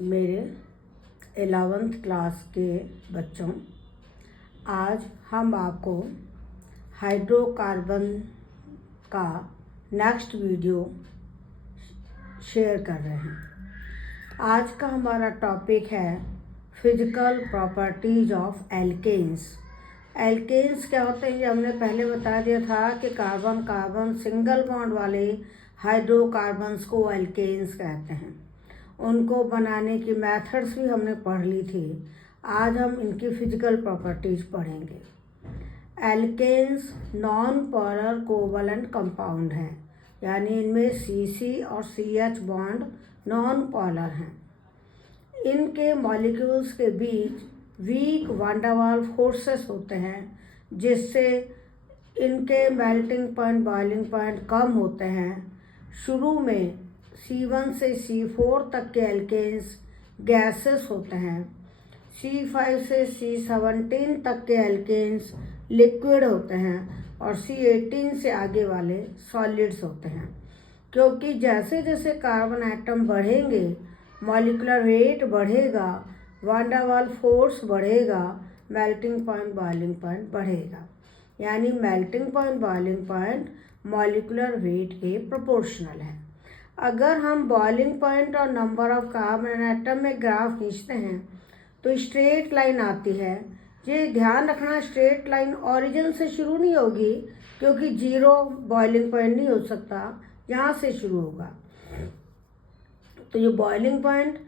मेरे 11th class के बच्चों, आज हम आपको हाइड्रोकार्बन का नेक्स्ट वीडियो शेयर कर रहे हैं। आज का हमारा टॉपिक है physical properties of alkanes. Alkanes क्या होते हैं, ये हमने पहले बता दिया था कि कार्बन कार्बन सिंगल बॉन्ड वाले हाइड्रोकार्बन्स को एल्केन्स कहते हैं। उनको बनाने की मेथड्स भी हमने पढ़ ली थी। आज हम इनकी फिजिकल प्रॉपर्टीज पढ़ेंगे। Alkanes non polar covalent compound हैं, यानी इनमें CC और CH बॉन्ड नॉन पोलर हैं। इनके मॉलिक्यूल्स के बीच वीक वांडावाल फोर्सेस होते हैं, जिससे इनके मेल्टिंग पॉइंट बॉइलिंग पॉइंट कम होते हैं। शुरू में C1 से C4 तक के एल्केन्स गैसेस होते हैं। C5 से C17 तक के एल्केन्स लिक्विड होते हैं और C18 से आगे वाले सॉलिड्स होते हैं। क्योंकि जैसे जैसे कार्बन एटम बढ़ेंगे, मॉलिक्यूलर वेट बढ़ेगा, वांडावाल फोर्स बढ़ेगा, मेल्टिंग पॉइंट बॉइलिंग पॉइंट बढ़ेगा। यानी melting point boiling point molecular weight के प्रोपोर्शनल है। अगर हम बॉइलिंग पॉइंट और नंबर ऑफ कार्बन एटम में ग्राफ खींचते हैं तो स्ट्रेट लाइन आती है। ये ध्यान रखना, स्ट्रेट लाइन ओरिजिन से शुरू नहीं होगी, क्योंकि जीरो बॉइलिंग पॉइंट नहीं हो सकता, यहाँ से शुरू होगा। तो ये बॉइलिंग पॉइंट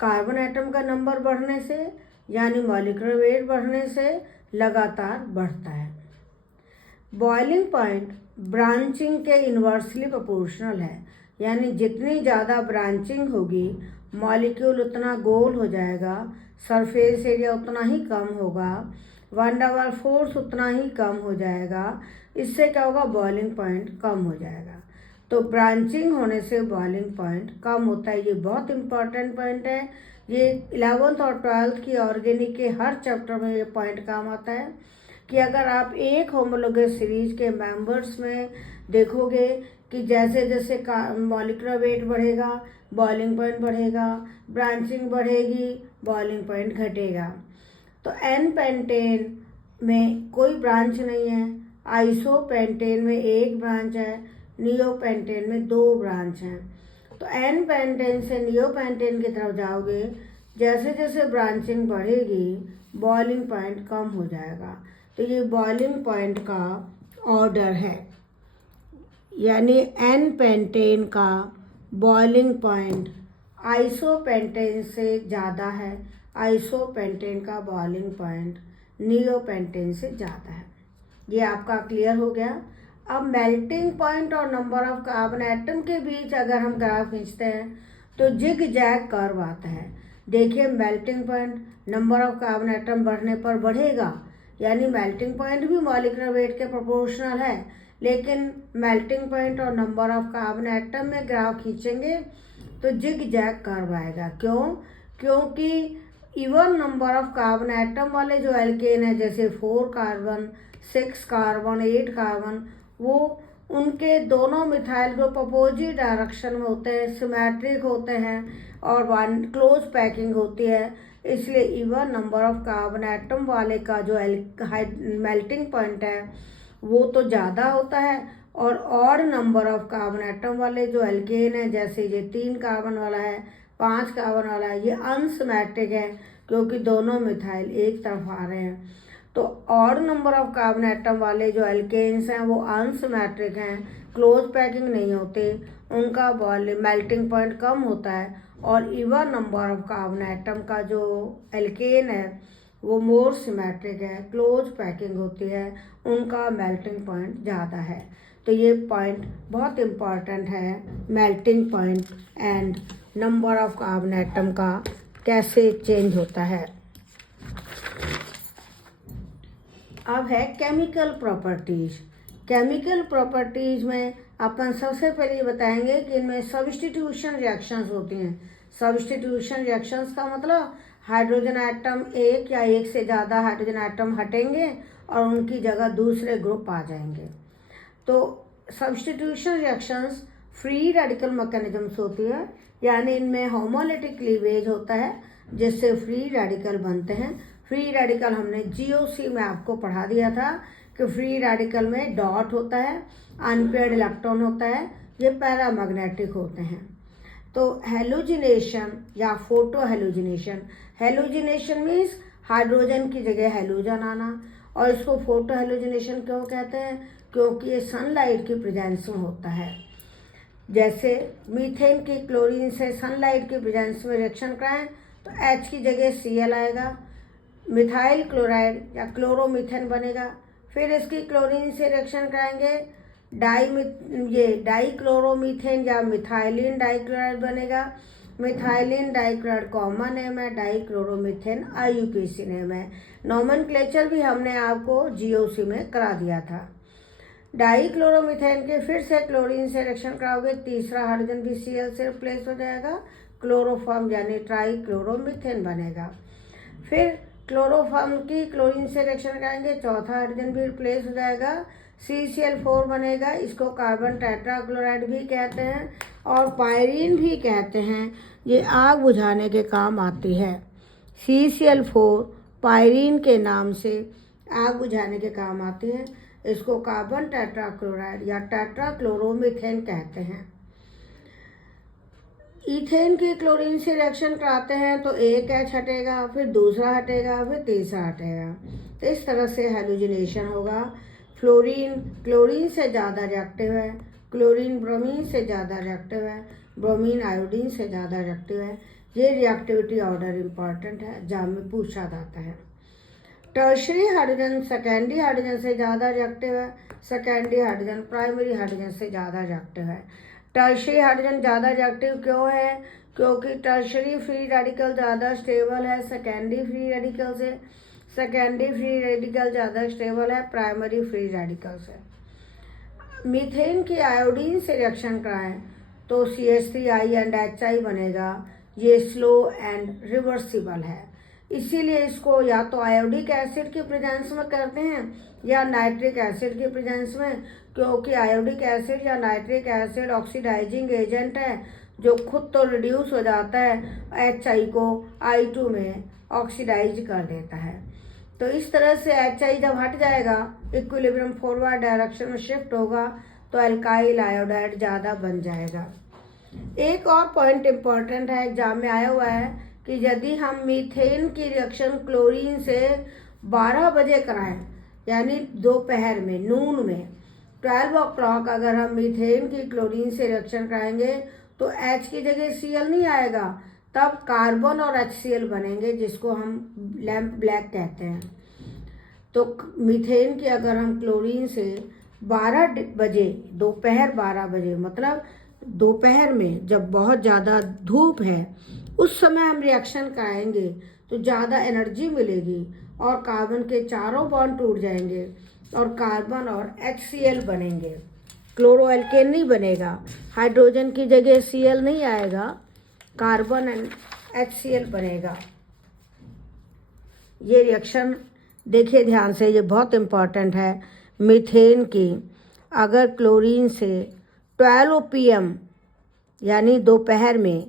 कार्बन एटम का नंबर बढ़ने से, यानी मॉलिक्यूलर वेट बढ़ने से लगातार बढ़ता है। बॉइलिंग पॉइंट ब्रांचिंग के इन्वर्सली प्रोपोर्शनल है, यानी जितनी ज़्यादा ब्रांचिंग होगी मॉलिक्यूल उतना गोल हो जाएगा, सरफेस एरिया उतना ही कम होगा, वांडावाल फोर्स उतना ही कम हो जाएगा। इससे क्या होगा, बॉइलिंग पॉइंट कम हो जाएगा। तो ब्रांचिंग होने से बॉइलिंग पॉइंट कम होता है। ये बहुत इंपॉर्टेंट पॉइंट है। ये 11th और 12th की ऑर्गेनिक के हर चैप्टर में ये पॉइंट काम आता है कि अगर आप एक होमोलोगस सीरीज के मेंबर्स में देखोगे कि जैसे जैसे मॉलिक्यूलर वेट बढ़ेगा, बॉइलिंग पॉइंट बढ़ेगा, ब्रांचिंग बढ़ेगी, बॉइलिंग पॉइंट घटेगा। तो एन पेंटेन में कोई ब्रांच नहीं है, आइसोपेंटेन में एक ब्रांच है, नियोपेंटेन में 2 ब्रांच हैं। तो एन पेंटेन से नियोपेंटेन की तरफ जाओगे, जैसे जैसे ब्रांचिंग बढ़ेगी बॉइलिंग पॉइंट कम हो जाएगा। तो ये बॉइलिंग पॉइंट का ऑर्डर है, यानी एन पेंटेन का बॉइलिंग पॉइंट आइसोपेंटेन से ज़्यादा है, आइसोपेंटेन का बॉइलिंग पॉइंट नियोपेंटेन से ज़्यादा है। ये आपका क्लियर हो गया। अब मेल्टिंग पॉइंट और नंबर ऑफ कार्बन एटम के बीच अगर हम ग्राफ खींचते हैं तो जिग जैग कर्व आता है। देखिए, melting point number of carbon atom बढ़ने पर बढ़ेगा, यानी मेल्टिंग पॉइंट भी मॉलिक्यूलर वेट के प्रोपोर्शनल है, लेकिन मेल्टिंग पॉइंट और नंबर ऑफ कार्बन एटम में ग्राफ खींचेंगे तो जिग जैग कर्व आएगा। क्यों? क्योंकि even number of carbon atom वाले जो एल्केन है, जैसे 4 कार्बन, 6 कार्बन, 8 कार्बन, वो उनके दोनों मिथाइल ग्रुप अपोजिट डायरेक्शन में होते हैं, सिमेट्रिक होते हैं और क्लोज पैकिंग होती है। इसलिए even number of carbon atom वाले का जो मेल्टिंग पॉइंट है वो तो ज़्यादा होता है, और odd number of carbon atom वाले जो एल्केन है, जैसे ये 3 कार्बन वाला है, 5 कार्बन वाला है, ये अनसिमेट्रिक है क्योंकि दोनों मिथाइल एक तरफ आ रहे हैं। तो odd number of carbon atom वाले जो एल्केन्स हैं वो अनसिमेट्रिक हैं, क्लोज पैकिंग नहीं होते, उनका मेल्टिंग पॉइंट कम होता है। और even number of carbon atom का जो एल्केन है वो मोर सिमेट्रिक है, क्लोज पैकिंग होती है, उनका मेल्टिंग पॉइंट ज़्यादा है। तो ये पॉइंट बहुत इम्पॉर्टेंट है, melting point and number of carbon atom का कैसे चेंज होता है। अब है केमिकल प्रॉपर्टीज। केमिकल प्रॉपर्टीज में अपन सबसे पहले बताएंगे कि इनमें सब्स्टिट्यूशन रिएक्शंस होती हैं। सब्स्टिट्यूशन रिएक्शंस का मतलब हाइड्रोजन एटम एक या एक से ज़्यादा हाइड्रोजन एटम हटेंगे और उनकी जगह दूसरे ग्रुप आ जाएंगे। तो substitution reactions free radical mechanisms होती है, यानी इनमें होमोलिटिक क्लीवेज होता है जिससे फ्री रेडिकल बनते हैं। फ्री रेडिकल हमने जीओसी में आपको पढ़ा दिया था कि फ्री रेडिकल में डॉट होता है, अनपेयर्ड इलेक्ट्रॉन होता है, ये पैरामैग्नेटिक होते हैं। तो हेलोजिनेशन या photo halogenation, halogenation means hydrogen की जगह हेलोजन आना, और इसको फोटो हेलोजिनेशन क्यों कहते हैं? क्योंकि ये सनलाइट की प्रेजेंस में होता है। जैसे मीथेन की क्लोरीन से सनलाइट की प्रेजेंस में रिएक्शन कराएं तो H की जगह Cl आएगा, मिथाइल क्लोराइड या क्लोरोमीथेन बनेगा। फिर इसकी क्लोरीन से रिएक्शन कराएंगे डाइक्लोरोमीथेन या मिथाइलिन डाइक्लोराइड बनेगा। मिथाइलिन डाइक्लोराइड कॉमन नेम है, डाइक्लोरोमीथेन IUPAC नेम है। नोमेनक्लेचर भी हमने आपको GOC में करा दिया था। डाइक्लोरोमीथेन के फिर से क्लोरीन से रिएक्शन कराओगे, तीसरा हाइड्रोजन भी Cl से रिप्लेस हो जाएगा, क्लोरोफॉर्म यानी ट्राइक्लोरोमीथेन बनेगा। फिर क्लोरोफॉर्म की क्लोरीन से रिएक्शन कराएंगे, चौथा हाइड्रोजन भी रिप्लेस हो जाएगा, CCl4 बनेगा। इसको कार्बन टेट्राक्लोराइड भी कहते हैं और पायरीन भी कहते हैं। ये आग बुझाने के काम आती है। CCl4 पायरीन के नाम से आग बुझाने के काम आती है। इसको कार्बन टेट्राक्लोराइड या टेट्राक्लोरोमीथेन कहते हैं। ईथेन की क्लोरीन से रिएक्शन कराते हैं तो एक H हटेगा, फिर दूसरा हटेगा, फिर तीसरा हटेगा। तो इस तरह से हेलोजिनेशन होगा। फ्लोरीन क्लोरीन से ज़्यादा रिएक्टिव है, क्लोरीन ब्रोमीन से ज़्यादा रिएक्टिव है, ब्रोमीन आयोडीन से ज़्यादा रिएक्टिव है। ये रिएक्टिविटी ऑर्डर इम्पॉर्टेंट है, एग्जाम में पूछा जाता है। टर्शरी हाइड्रोजन सेकेंडरी हाइड्रोजन से ज़्यादा रिएक्टिव है, सेकेंडरी हाइड्रोजन प्राइमरी हाइड्रोजन से ज़्यादा रिएक्टिव है। टर्शरी हाइड्रोजन ज़्यादा रिएक्टिव क्यों है? क्योंकि टर्शरी फ्री रेडिकल ज़्यादा स्टेबल है सेकेंडरी फ्री रेडिकल से, सेकेंडरी फ्री रेडिकल ज़्यादा स्टेबल है प्राइमरी फ्री रेडिकल से। मीथेन की आयोडीन से रिएक्शन कराएं तो CH3I एंड HI बनेगा। ये स्लो एंड रिवर्सिबल है, इसीलिए इसको या तो आयोडिक एसिड की प्रेजेंस में करते हैं या नाइट्रिक एसिड की प्रेजेंस में, क्योंकि आयोडिक एसिड या नाइट्रिक एसिड ऑक्सीडाइजिंग एजेंट है जो खुद तो रिड्यूस हो जाता है, HI को I2 में ऑक्सीडाइज कर देता है। तो इस तरह से HI जब हट जाएगा, इक्विलिब्रियम फॉरवर्ड डायरेक्शन में शिफ्ट होगा तो एल्काइल आयोडाइड ज़्यादा बन जाएगा। एक और पॉइंट इम्पॉर्टेंट है, एग्जाम में आया हुआ है कि यदि हम मीथेन की रिएक्शन क्लोरीन से 12 बजे कराएं, यानी दोपहर में, नून में 12 o'clock अगर हम मीथेन की क्लोरीन से रिएक्शन कराएंगे तो H की जगह Cl नहीं आएगा, तब कार्बन और HCl बनेंगे जिसको हम लैम्प ब्लैक कहते हैं। तो मीथेन की अगर हम क्लोरीन से 12 बजे, दोपहर 12 बजे मतलब दोपहर में जब बहुत ज़्यादा धूप है उस समय हम रिएक्शन कराएंगे तो ज़्यादा एनर्जी मिलेगी और कार्बन के चारों बॉन्ड टूट जाएंगे और कार्बन और HCl बनेंगे, क्लोरो एल्केन नहीं बनेगा। हाइड्रोजन की जगह Cl नहीं आएगा, कार्बन एंड HCl बनेगा। ये रिएक्शन देखिए ध्यान से, ये बहुत इम्पॉर्टेंट है। मीथेन की अगर क्लोरीन से 12 PM यानी दोपहर में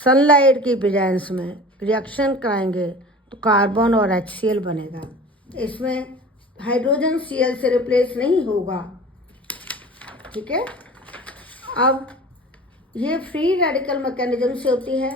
सनलाइट की प्रेजेंस में रिएक्शन कराएंगे तो कार्बन और HCl बनेगा। इसमें हाइड्रोजन Cl से रिप्लेस नहीं होगा, ठीक है। अब ये फ्री रेडिकल मैकेनिज्म से होती है,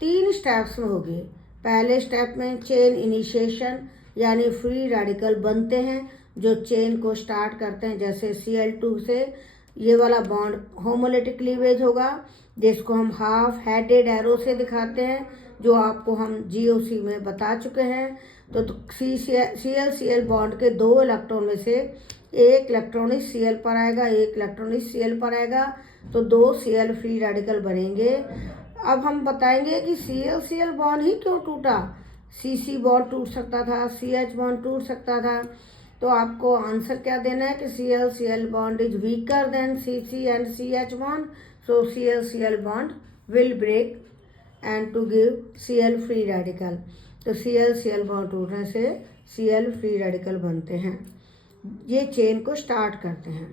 3 स्टेप्स में होगी। पहले स्टेप में चेन इनिशिएशन यानी फ्री रेडिकल बनते हैं जो चेन को स्टार्ट करते हैं, जैसे Cl2 से ये वाला बॉन्ड होमोलिटिक क्लीवेज होगा जिसको हम हाफ हेडेड एरो से दिखाते हैं, जो आपको हम GOC में बता चुके हैं। तो Cl बॉन्ड के 2 इलेक्ट्रॉन में से एक इलेक्ट्रॉन इस Cl पर आएगा, एक इलेक्ट्रॉन इस Cl पर आएगा, तो 2 Cl फ्री रेडिकल बनेंगे। अब हम बताएंगे कि Cl बॉन्ड ही क्यों टूटा। CC बॉन्ड टूट सकता था, CH बॉन्ड टूट सकता था, तो आपको आंसर क्या देना है कि Cl bond is weaker than CC and CH bond, so Cl bond will break and to give Cl free radical. तो Cl बॉन्ड टूटने से Cl फ्री रेडिकल बनते हैं, ये चेन को स्टार्ट करते हैं।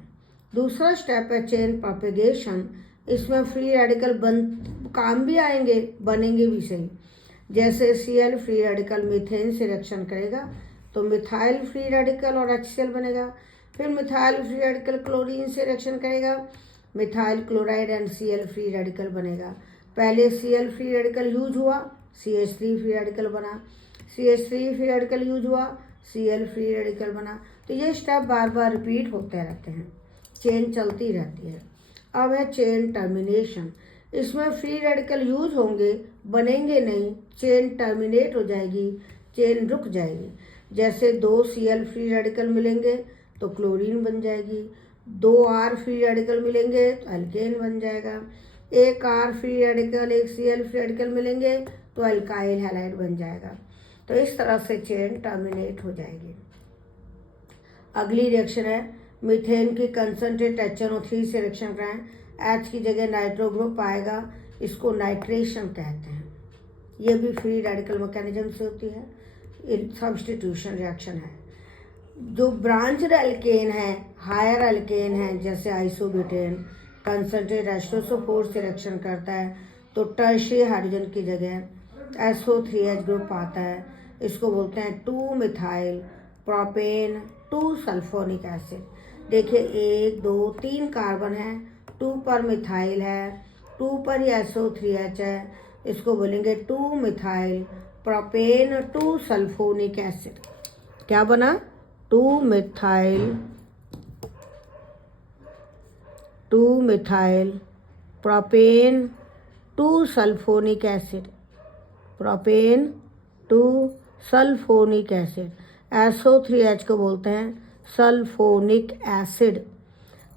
दूसरा स्टेप है चेन प्रोपेगेशन। इसमें फ्री रेडिकल काम भी आएंगे, बनेंगे भी सही। जैसे Cl फ्री रेडिकल मीथेन से रिएक्शन करेगा तो मिथाइल फ्री रेडिकल और HCl बनेगा। फिर मिथाइल फ्री रेडिकल क्लोरीन से रिएक्शन करेगा, methyl chloride and Cl free radical बनेगा। पहले Cl फ्री रेडिकल यूज हुआ, CH3 फ्री रेडिकल बना, CH3 फ्री रेडिकल यूज हुआ, Cl फ्री रेडिकल बना। तो ये स्टेप बार बार रिपीट होते रहते हैं, चेन चलती रहती है। अब है चेन टर्मिनेशन। इसमें फ्री रेडिकल यूज होंगे, बनेंगे नहीं, चेन टर्मिनेट हो जाएगी, चेन रुक जाएगी। जैसे 2 Cl फ्री रेडिकल मिलेंगे तो क्लोरीन बन जाएगी, 2 R फ्री रेडिकल मिलेंगे तो एल्केन बन जाएगा, 1 R free radical 1 Cl free radical मिलेंगे तो एल्काइल हैलाइड बन जाएगा। तो इस तरह से चेन टर्मिनेट हो जाएगी। अगली रिएक्शन है मीथेन की कंसनट्रेट HNO3 से रिएक्शन कराएं, H की जगह नाइट्रो ग्रुप आएगा, इसको नाइट्रेशन कहते हैं। ये भी फ्री रेडिकल मैकेनिज्म से होती है, सब्स्टिट्यूशन रिएक्शन है। जो ब्रांच एल्केन है, हायर एल्केन है, जैसे आइसोब्यूटेन, कंसनट्रेट H2SO4 से रिएक्शन करता है तो टर्शियरी हाइड्रोजन की जगह SO3H ग्रुप आता है, इसको बोलते हैं 2 मिथाइल प्रोपेन 2 सल्फोनिक एसिड। देखिए 1 2 3 कार्बन है, 2 पर मिथाइल है, 2 पर ही SO3H है, इसको बोलेंगे 2 मिथाइल प्रोपेन 2 सल्फोनिक एसिड। क्या बना? 2 methyl propane 2 sulphonic acid, propane 2 sulphonic acid. SO3H को बोलते हैं सल्फोनिक एसिड।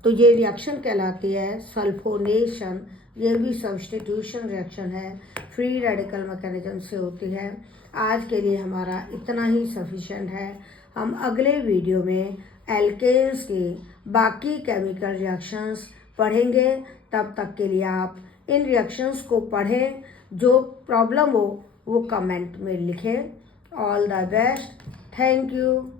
तो ये रिएक्शन कहलाती है सल्फोनेशन। ये भी सब्स्टिट्यूशन रिएक्शन है, फ्री रेडिकल मैकेनिज्म से होती है। आज के लिए हमारा इतना ही सफिशिएंट है। हम अगले वीडियो में एल्केन्स के बाकी केमिकल रिएक्शंस पढ़ेंगे। तब तक के लिए आप इन रिएक्शंस को पढ़ें, जो प्रॉब्लम हो वो कमेंट में लिखें। All the best, thank you.